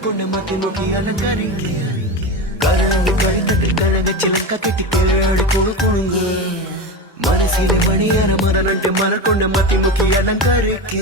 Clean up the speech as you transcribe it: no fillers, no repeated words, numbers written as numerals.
മലർക്കൊണ്ട മത്തിമുക്കി അലങ്കരിക്ക കരളു കഴിത്തത്തിൽ കനകച്ചിലക്ക കെട്ടി കേട് കൊടുക്കുണുങ്ക മനസ്സിലെ മണിയാന മരനട്ട് മലർക്കൊണ്ട മത്തിമുക്കി അലങ്കരിക്ക